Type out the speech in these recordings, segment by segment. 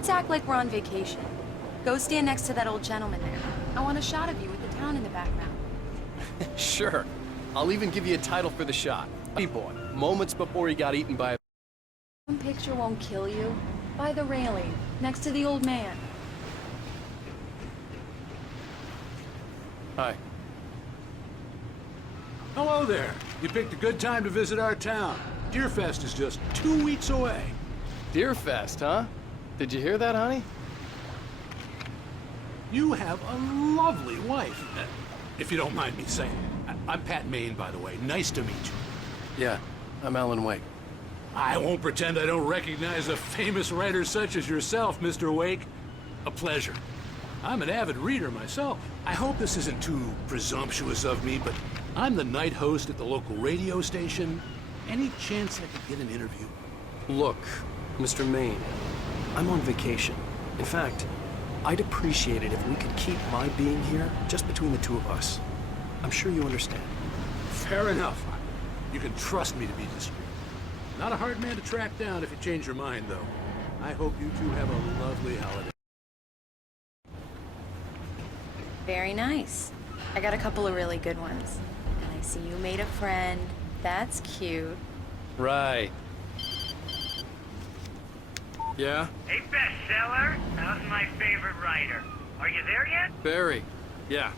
Let's act like we're on vacation. Go stand next to that old gentleman there. I want a shot of you with the town in the background. Sure. I'll even give you a title for the shot. Hey boy, moments before he got eaten by a... One picture won't kill you. By the railing, next to the old man. Hi. Hello there. You picked a good time to visit our town. Deerfest is just 2 weeks away. Deerfest, huh? Did you hear that, honey? You have a lovely wife, if you don't mind me saying. I'm Pat Maine, by the way. Nice to meet you. Yeah, I'm Alan Wake. I won't pretend I don't recognize a famous writer such as yourself, Mr. Wake. A pleasure. I'm an avid reader myself. I hope this isn't too presumptuous of me, but I'm the night host at the local radio station. Any chance I could get an interview? Look, Mr. Maine, I'm on vacation. In fact, I'd appreciate it if we could keep my being here just between the two of us. I'm sure you understand. Fair enough. You can trust me to be discreet. Not a hard man to track down if you change your mind, though. I hope you two have a lovely holiday. Very nice. I got a couple of really good ones. And I see you made a friend. That's cute. Right. Yeah? Hey, bestseller. How's my favorite writer? Are you there yet? Barry. Yeah,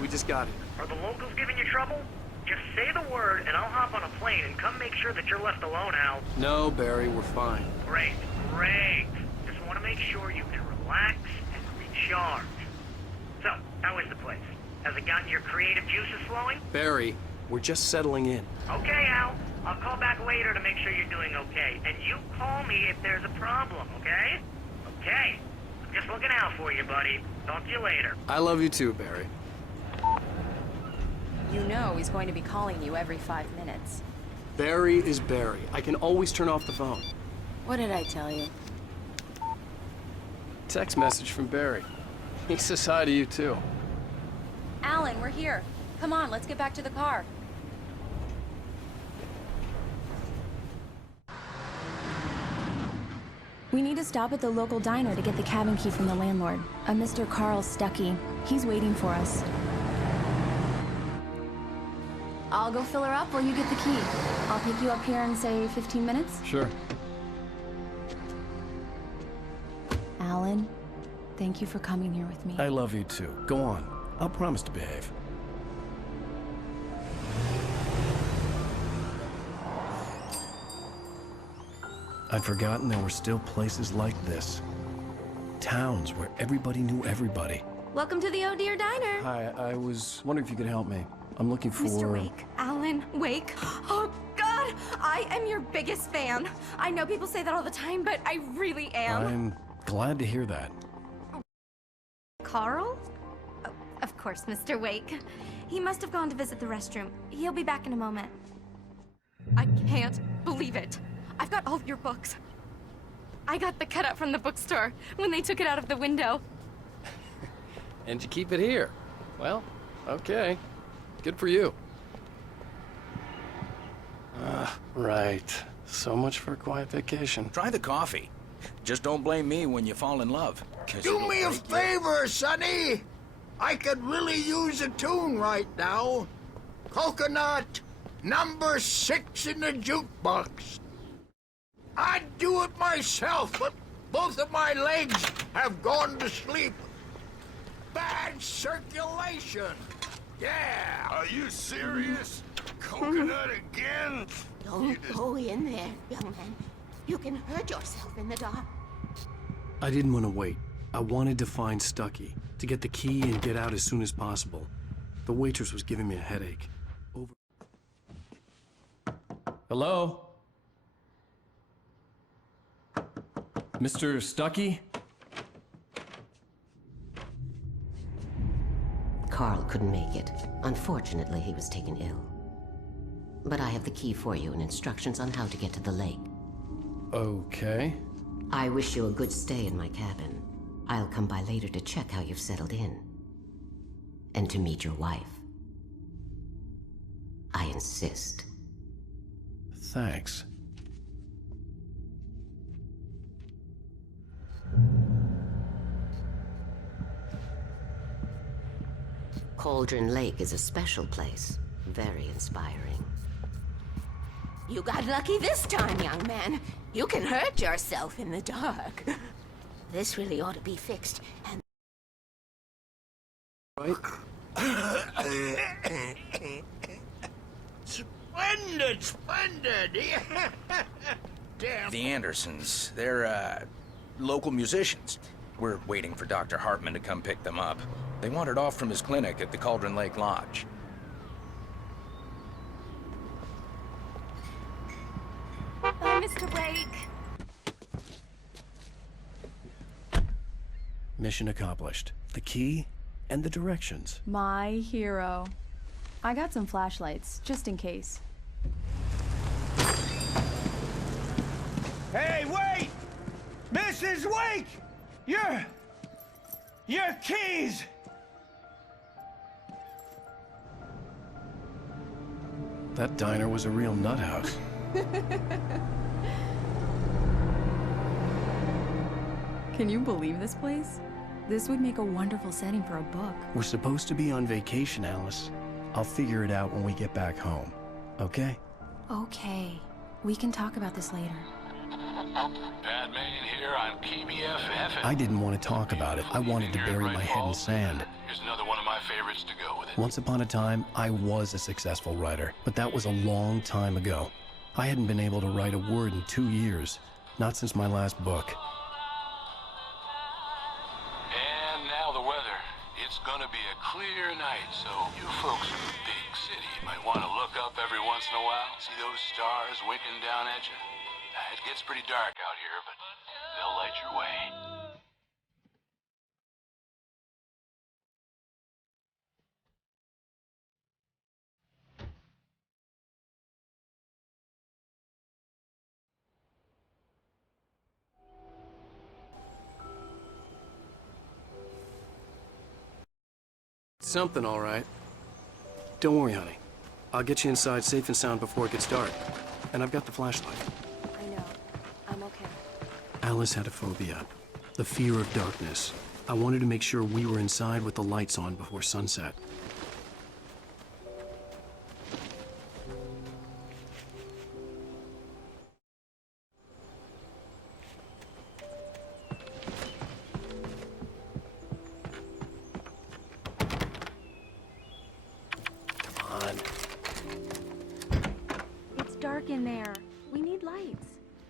we just got here. Are the locals giving you trouble? Just say the word and I'll hop on a plane and come make sure that you're left alone, Al. No, Barry, we're fine. Great, great. Just want to make sure you can relax and recharge. So, how is the place? Has it gotten your creative juices flowing? Barry, we're just settling in. Okay, Al. I'll call back later to make sure you're doing okay. And you call me if there's a problem, okay? Okay. I'm just looking out for you, buddy. Talk to you later. I love you too, Barry. You know he's going to be calling you every 5 minutes. Barry is Barry. I can always turn off the phone. What did I tell you? Text message from Barry. He says hi to you too. Alan, we're here. Come on, let's get back to the car. We need to stop at the local diner to get the cabin key from the landlord, a Mr. Carl Stuckey. He's waiting for us. I'll go fill her up while you get the key. I'll pick you up here in, say, 15 minutes? Sure. Alan, thank you for coming here with me. I love you too. Go on. I'll promise to behave. I'd forgotten there were still places like this. Towns where everybody knew everybody. Welcome to the Oh Dear Diner. Hi, I was wondering if you could help me. I'm looking for... Mr. Wake. Alan Wake. Oh, God! I am your biggest fan. I know people say that all the time, but I really am. I'm glad to hear that. Carl? Oh, of course, Mr. Wake. He must have gone to visit the restroom. He'll be back in a moment. I can't believe it. I've got all your books. I got the cutout from the bookstore when they took it out of the window. And you keep it here. Well, okay. Good for you. Right. So much for a quiet vacation. Try the coffee. Just don't blame me when you fall in love. Do me a favor, Sonny. I could really use a tune right now. Coconut, number 6 in the jukebox. I'd do it myself, but both of my legs have gone to sleep. Bad circulation. Yeah. Are you serious? Coconut again? Don't go in there, young man. You can hurt yourself in the dark. I didn't want to wait. I wanted to find Stuckey, to get the key and get out as soon as possible. The waitress was giving me a headache. Over. Hello? Mr. Stuckey? Carl couldn't make it. Unfortunately, he was taken ill. But I have the key for you and instructions on how to get to the lake. Okay. I wish you a good stay in my cabin. I'll come by later to check how you've settled in. And to meet your wife. I insist. Thanks. Cauldron Lake is a special place. Very inspiring. You got lucky this time, young man. You can hurt yourself in the dark. This really ought to be fixed, and Right? Splendid, splendid! Damn. The Andersons, they're, local musicians. We're waiting for Dr. Hartman to come pick them up. They wandered off from his clinic at the Cauldron Lake Lodge. Bye, Mr. Wake. Mission accomplished. The key and the directions. My hero. I got some flashlights, just in case. Hey, wait! Mrs. Wake! Your keys! That diner was a real nut house. Can you believe this place? This would make a wonderful setting for a book. We're supposed to be on vacation, Alice. I'll figure it out when we get back home. Okay? Okay. We can talk about this later. Pat Main here on KBFF. I didn't want to talk about it. I wanted to bury my head in sand. Here's another one of my favorites to go with it. Once upon a time, I was a successful writer, but that was a long time ago. I hadn't been able to write a word in 2 years. Not since my last book. And now the weather. It's gonna be a clear night, so you folks in the big city might want to look up every once in a while. See those stars winking down at you? It gets pretty dark out here, but they'll light your way. Something, all right. Don't worry, honey. I'll get you inside safe and sound before it gets dark. And I've got the flashlight. I know. I'm okay. Alice had a phobia. The fear of darkness. I wanted to make sure we were inside with the lights on before sunset. Come on. It's dark in there. We need lights.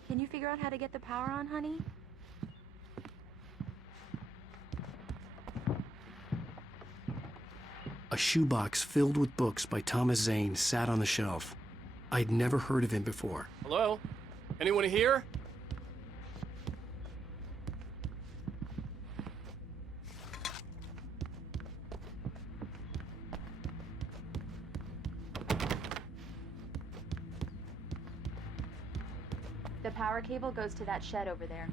Can you figure out how to get the power on, honey? A shoebox filled with books by Thomas Zane sat on the shelf. I'd never heard of him before. Hello? Anyone here? The power cable goes to that shed over there.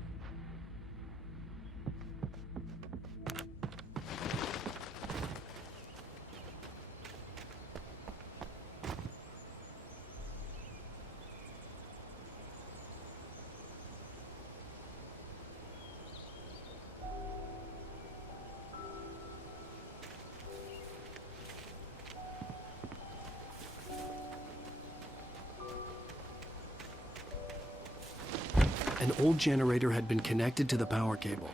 An old generator had been connected to the power cable.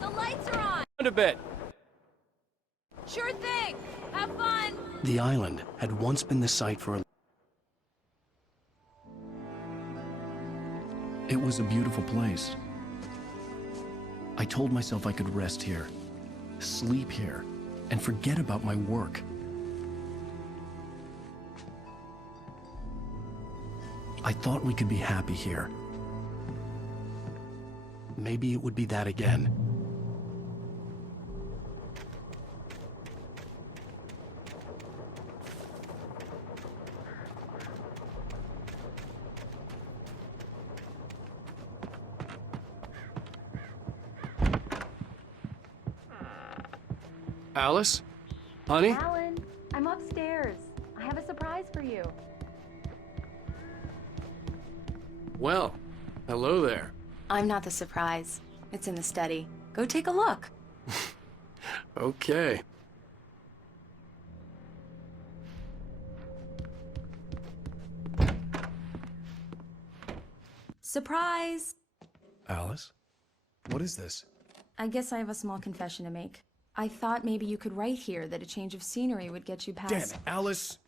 The lights are on! A bit. Sure thing! Have fun! The island had once been the site for a... It was a beautiful place. I told myself I could rest here, sleep here, and forget about my work. I thought we could be happy here. Maybe it would be that again. Alice? Honey? Alan, I'm upstairs. I have a surprise for you. Well, hello there. I'm not the surprise. It's in the study. Go take a look. Okay. Surprise! Alice? What is this? I guess I have a small confession to make. I thought maybe you could write here that a change of scenery would get you past... Damn it, Alice.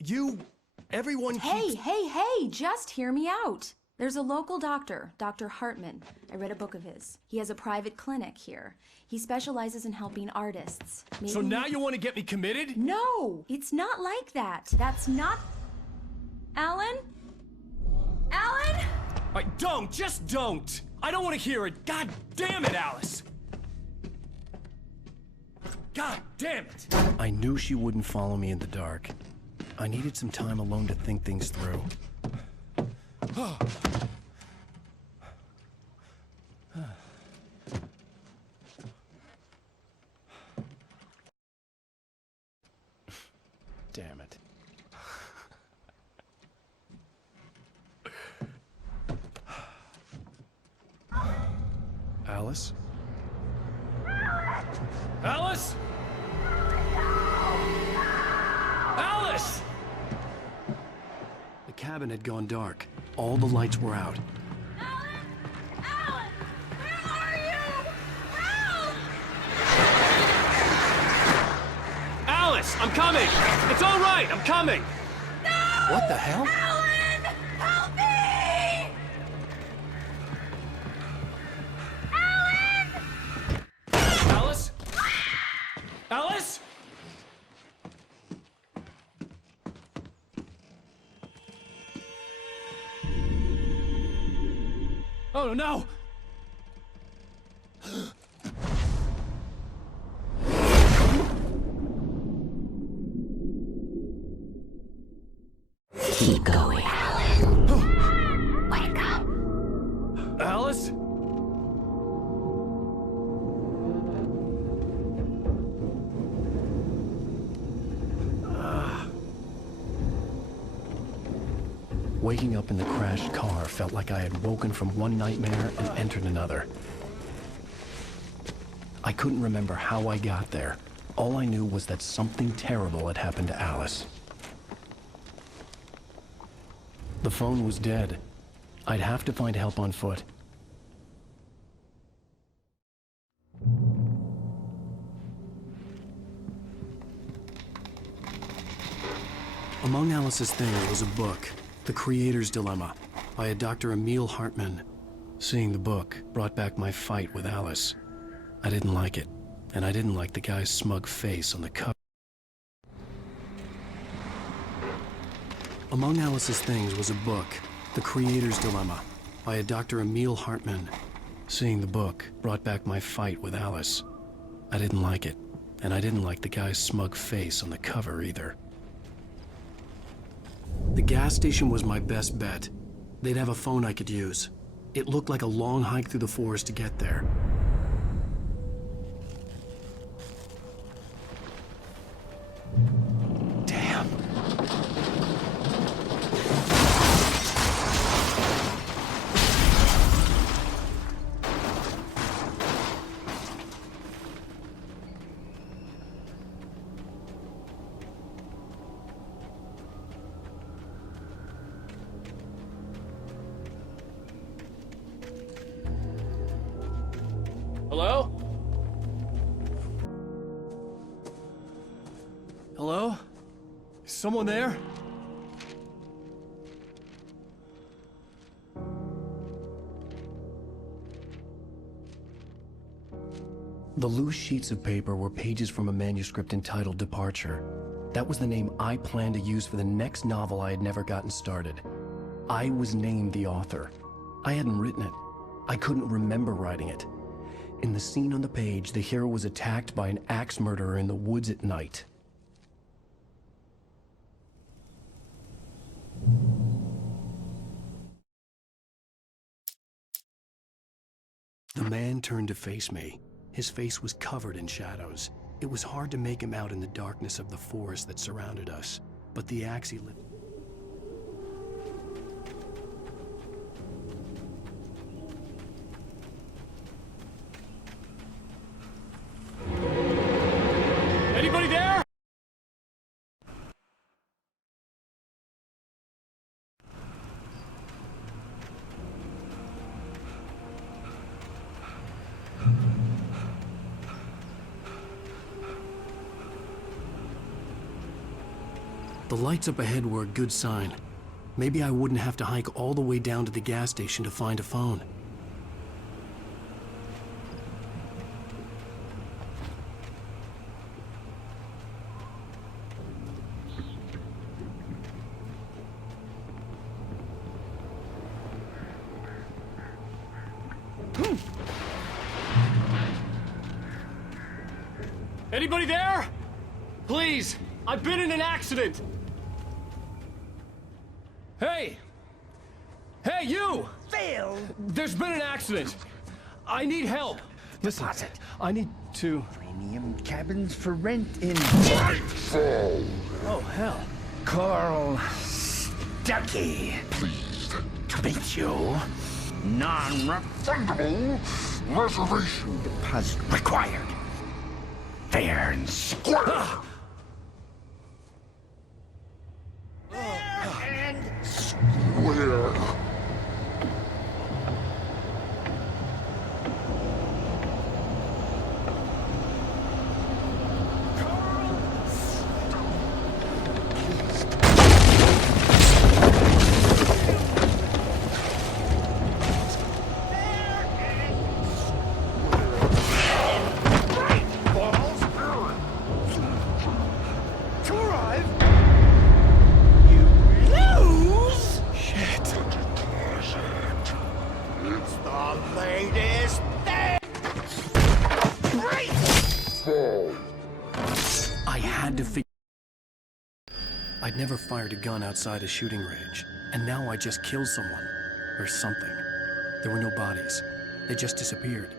Everyone Hey, hey, just hear me out. There's a local doctor, Dr. Hartman. I read a book of his. He has a private clinic here. He specializes in helping artists. Maybe... So now you want to get me committed? No, it's not like that. That's not... Alan? Alan? Just don't! I don't want to hear it. God damn it, Alice! God damn it! I knew she wouldn't follow me in the dark. I needed some time alone to think things through. Damn it. Alice? Alice? Alice! The cabin had gone dark. All the lights were out. Alan! Where are you? Help! Alice, I'm coming! It's all right, I'm coming! No! What the hell? Alan! Help me! Alan! Alice? Alice? Oh no! Keep going, Alan. Wake up. Alice? Waking up in the crashed car felt like I had woken from one nightmare and entered another. I couldn't remember how I got there. All I knew was that something terrible had happened to Alice. The phone was dead. I'd have to find help on foot. Among Alice's things was a book, The Creator's Dilemma, by a Dr. Emil Hartman. Seeing the book brought back my fight with Alice. I didn't like it, and I didn't like the guy's smug face on the cover. Among Alice's things was a book, The Creator's Dilemma, by a Dr. Emil Hartman. Seeing the book brought back my fight with Alice. I didn't like it, and I didn't like the guy's smug face on the cover either. The gas station was my best bet. They'd have a phone I could use. It looked like a long hike through the forest to get there. Damn. Hello? Hello? Is someone there? The loose sheets of paper were pages from a manuscript entitled Departure. That was the name I planned to use for the next novel I had never gotten started. I was named the author. I hadn't written it. I couldn't remember writing it. In the scene on the page, the hero was attacked by an axe murderer in the woods at night. The man turned to face me. His face was covered in shadows. It was hard to make him out in the darkness of the forest that surrounded us, but the axe he lifted. Anybody there? The lights up ahead were a good sign. Maybe I wouldn't have to hike all the way down to the gas station to find a phone. Anybody there? Please, I've been in an accident. Hey! Hey, you! Phil! There's been an accident. I need help. Listen, I need to... Premium cabins for rent in... Nightfall! Oh, hell. Carl Stuckey. Pleased To meet you. Non-refundable reservation deposit required. Fair and square. Where? To arrive, you lose. Shit. It's the latest thing. Great. I had to figure... I'd never fired a gun outside a shooting range, and now I just killed someone. Or something. There were no bodies. They just disappeared.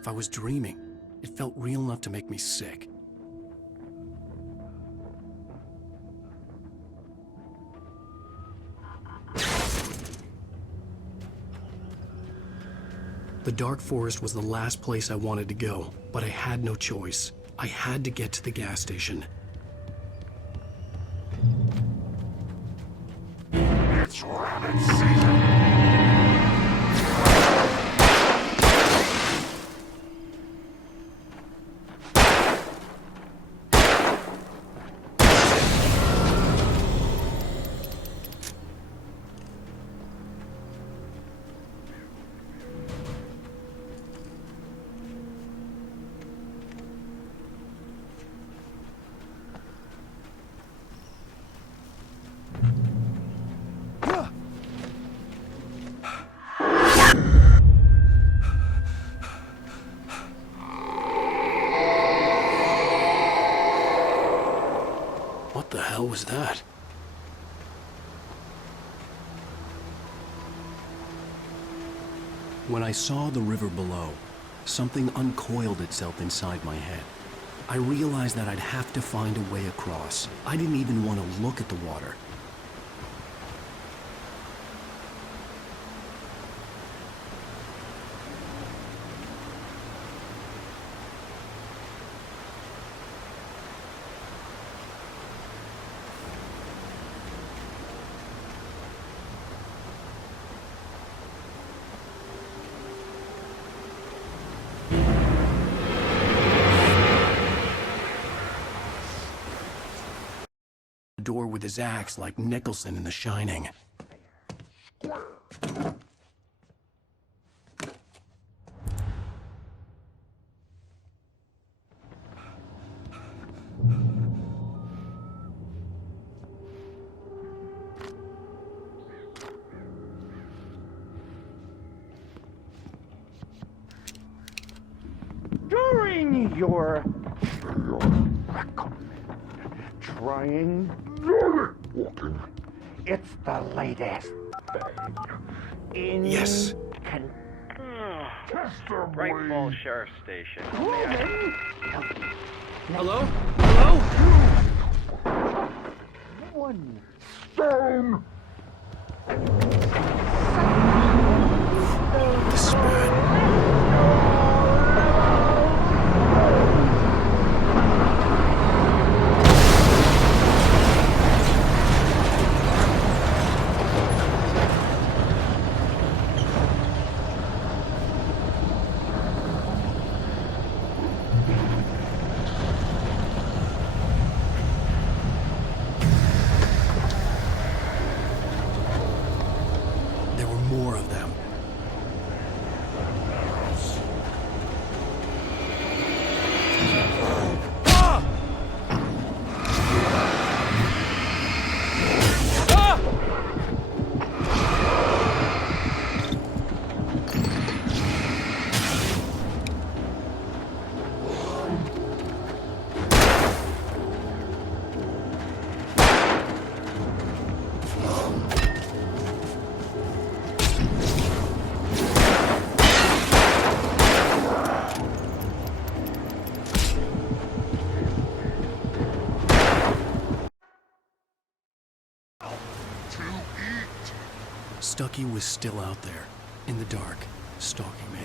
If I was dreaming, it felt real enough to make me sick. The dark forest was the last place I wanted to go, but I had no choice. I had to get to the gas station. It's rabbit season! What the hell was that? When I saw the river below, something uncoiled itself inside my head. I realized that I'd have to find a way across. I didn't even want to look at the water. The door with his axe like Nicholson in The Shining. During your trying Walking. it's the latest thing in Yes. Test them, Great Wayne. Falls Sheriff Station. Moving. Hello? Hello? One stone. This is bad. There were more of them. Stucky was still out there, in the dark, stalking me.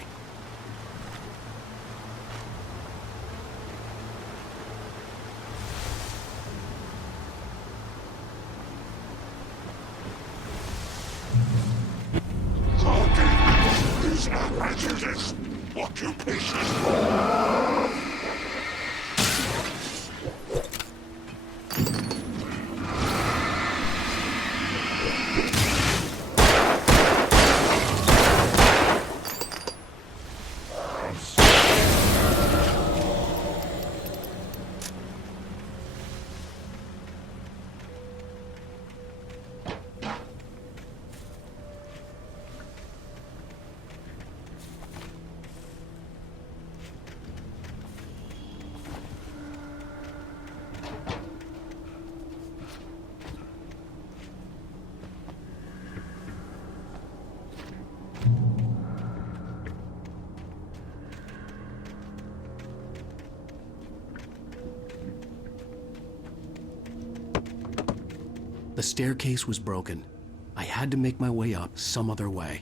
Talking is a hazardous occupation. The staircase was broken. I had to make my way up some other way.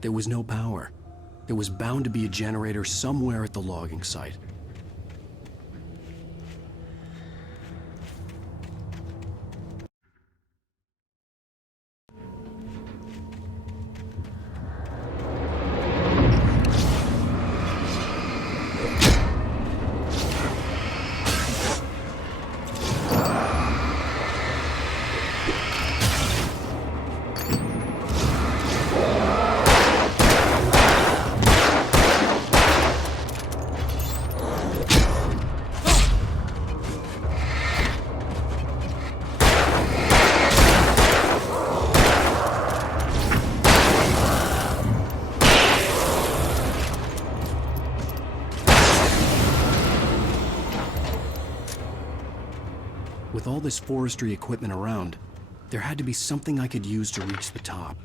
There was no power. There was bound to be a generator somewhere at the logging site. With all this forestry equipment around, there had to be something I could use to reach the top.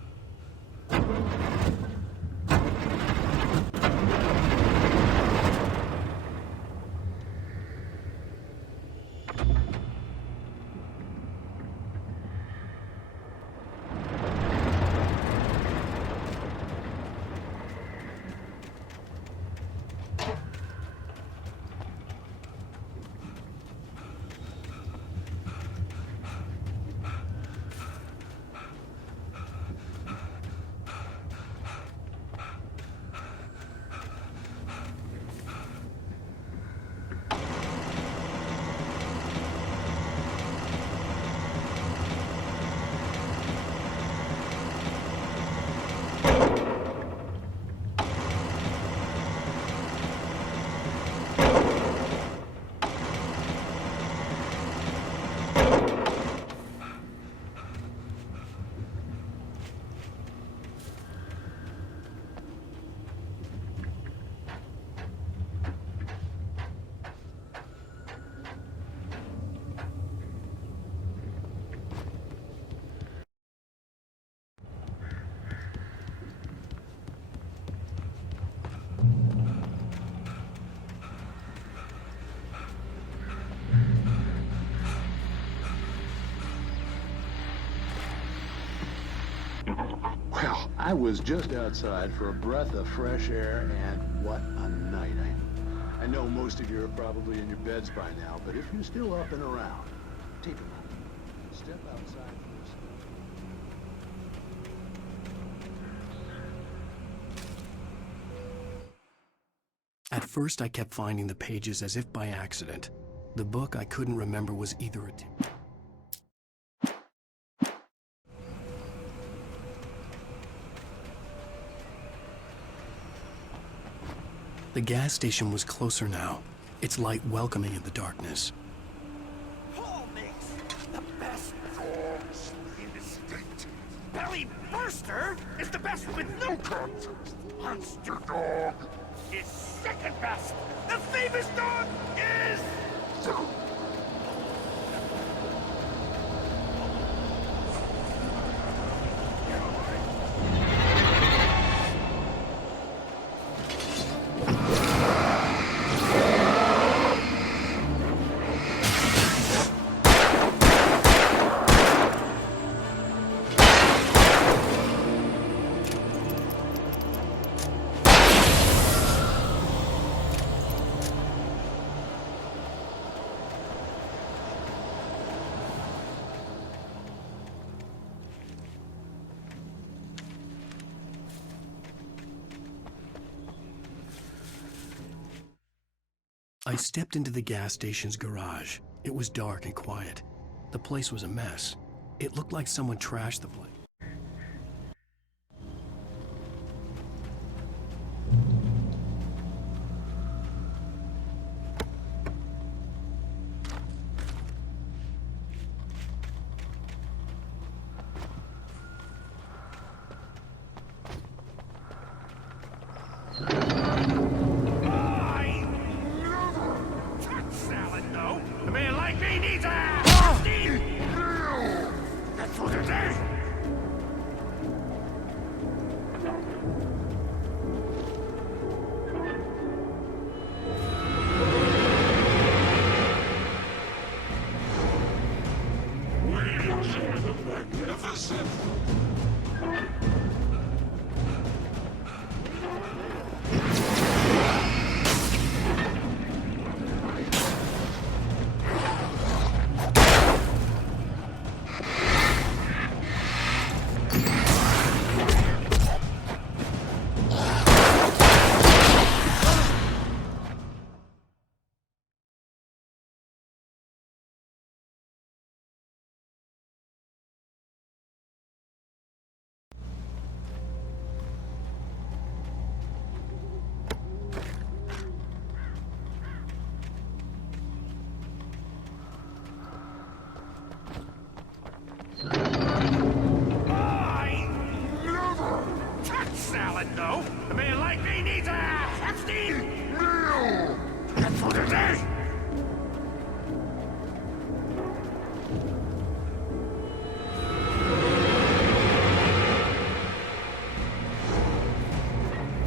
I was just outside for a breath of fresh air, and what a night. I know most of you are probably in your beds by now, but if you're still up and around, take a moment. Step outside for a second. At first, I kept finding the pages as if by accident. The book I couldn't remember was either a... The gas station was closer now, its light welcoming in the darkness. Paul makes the best dogs in the state. Belly Burster is the best with no contest. Monster Dog is second best. The famous dog is... I stepped into the gas station's garage. It was dark and quiet. The place was a mess. It looked like someone trashed the place. A man like me needs a... That's what it is! We enjoy the magnificent... Salad, no. A man like me needs a hefty meal. That's what it is.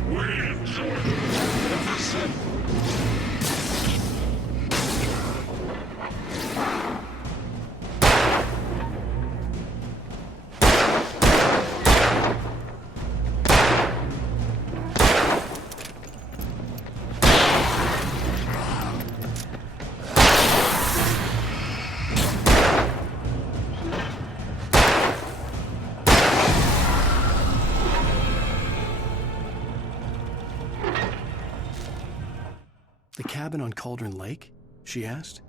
We enjoy the magnificent. The cabin on Cauldron Lake? She asked.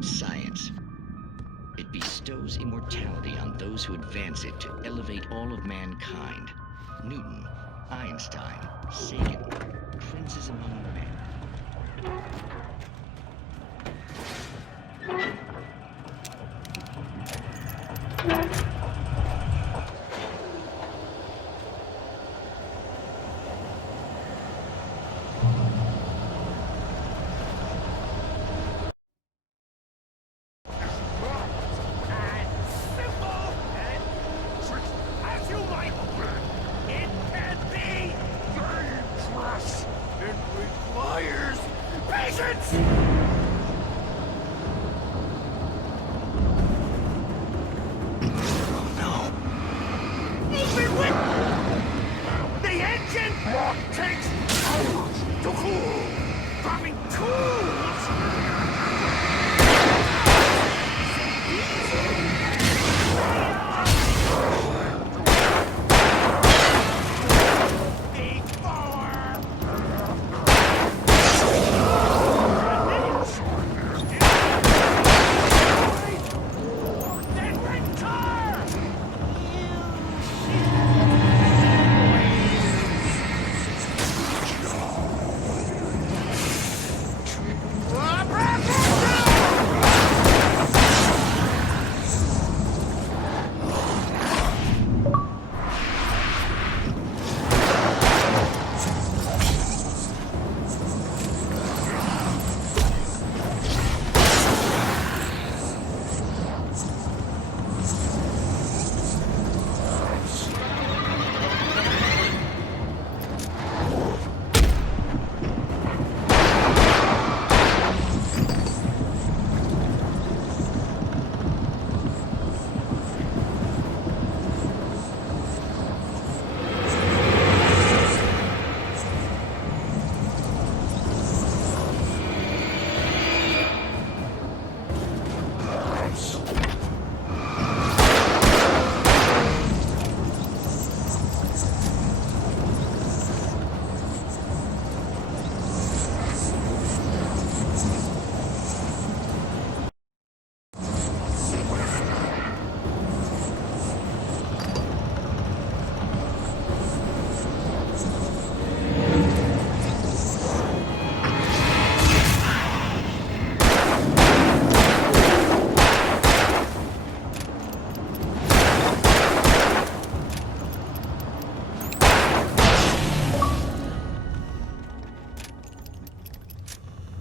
Science. It bestows immortality on those who advance it to elevate all of mankind. Newton, Einstein, Sagan, princes among men. peasants! Open with... The engine takes hours to cool! Dropping tools!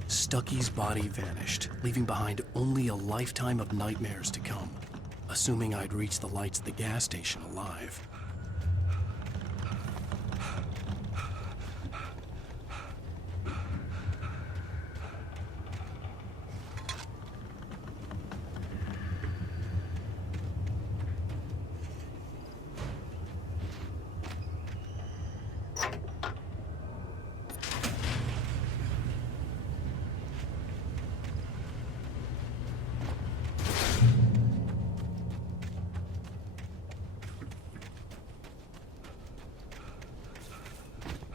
Stucky's body vanished, leaving behind only a lifetime of nightmares to come, assuming I'd reach the lights at the gas station alive.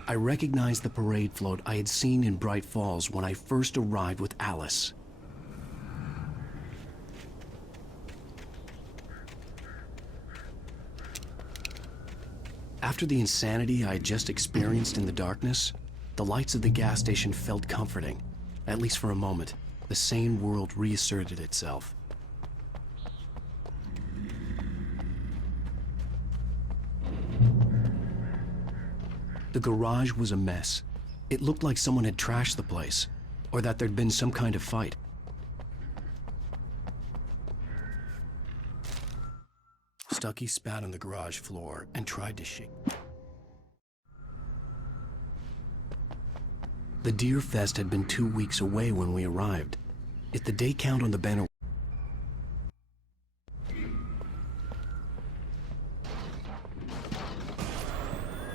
I recognized the parade float I had seen in Bright Falls when I first arrived with Alice. After the insanity I had just experienced in the darkness, the lights of the gas station felt comforting. At least for a moment, the sane world reasserted itself. The garage was a mess. It looked like someone had trashed the place, or that there'd been some kind of fight. Stucky spat on the garage floor and tried to shake. The Deer Fest had been 2 weeks away when we arrived. If the day count on the banner...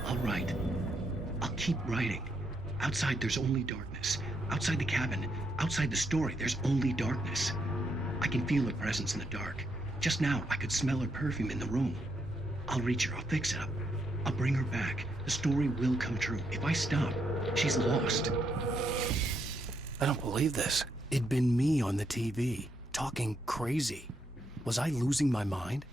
All right. I'll keep writing. Outside, there's only darkness. Outside the cabin, outside the story, there's only darkness. I can feel her presence in the dark. Just now, I could smell her perfume in the room. I'll reach her. I'll fix it up. I'll bring her back. The story will come true. If I stop, she's lost. I don't believe this. It'd been me on the TV, talking crazy. Was I losing my mind?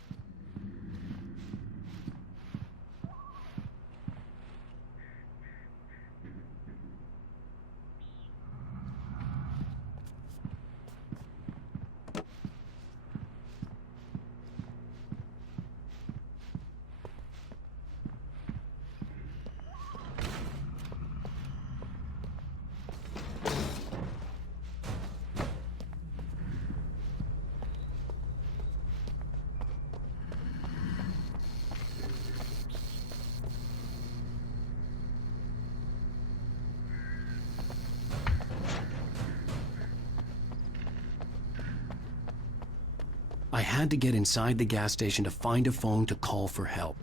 I had to get inside the gas station to find a phone to call for help.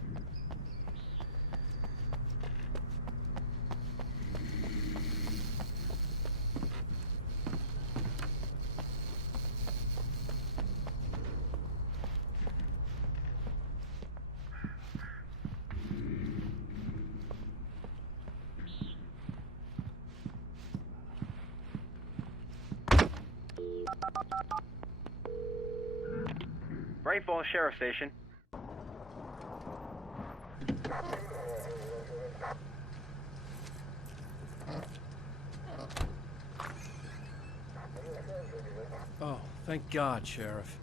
Bright Falls Sheriff Station. Oh, thank God, Sheriff.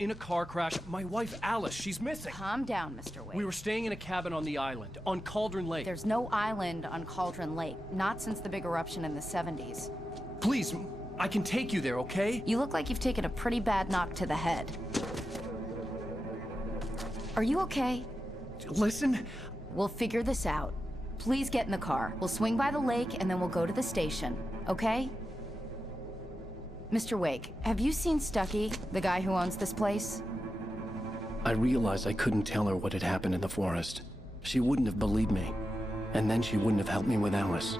In a car crash, my wife Alice, she's missing. Calm down, Mr. Wade. We were staying in a cabin on the island, on Cauldron Lake. There's no island on Cauldron Lake, not since the big eruption in the 70s. Please, I can take you there, okay? You look like you've taken a pretty bad knock to the head. Are you okay? Listen. We'll figure this out. Please get in the car. We'll swing by the lake and then we'll go to the station, okay? Mr. Wake, have you seen Stucky, the guy who owns this place? I realized I couldn't tell her what had happened in the forest. She wouldn't have believed me. And then she wouldn't have helped me with Alice.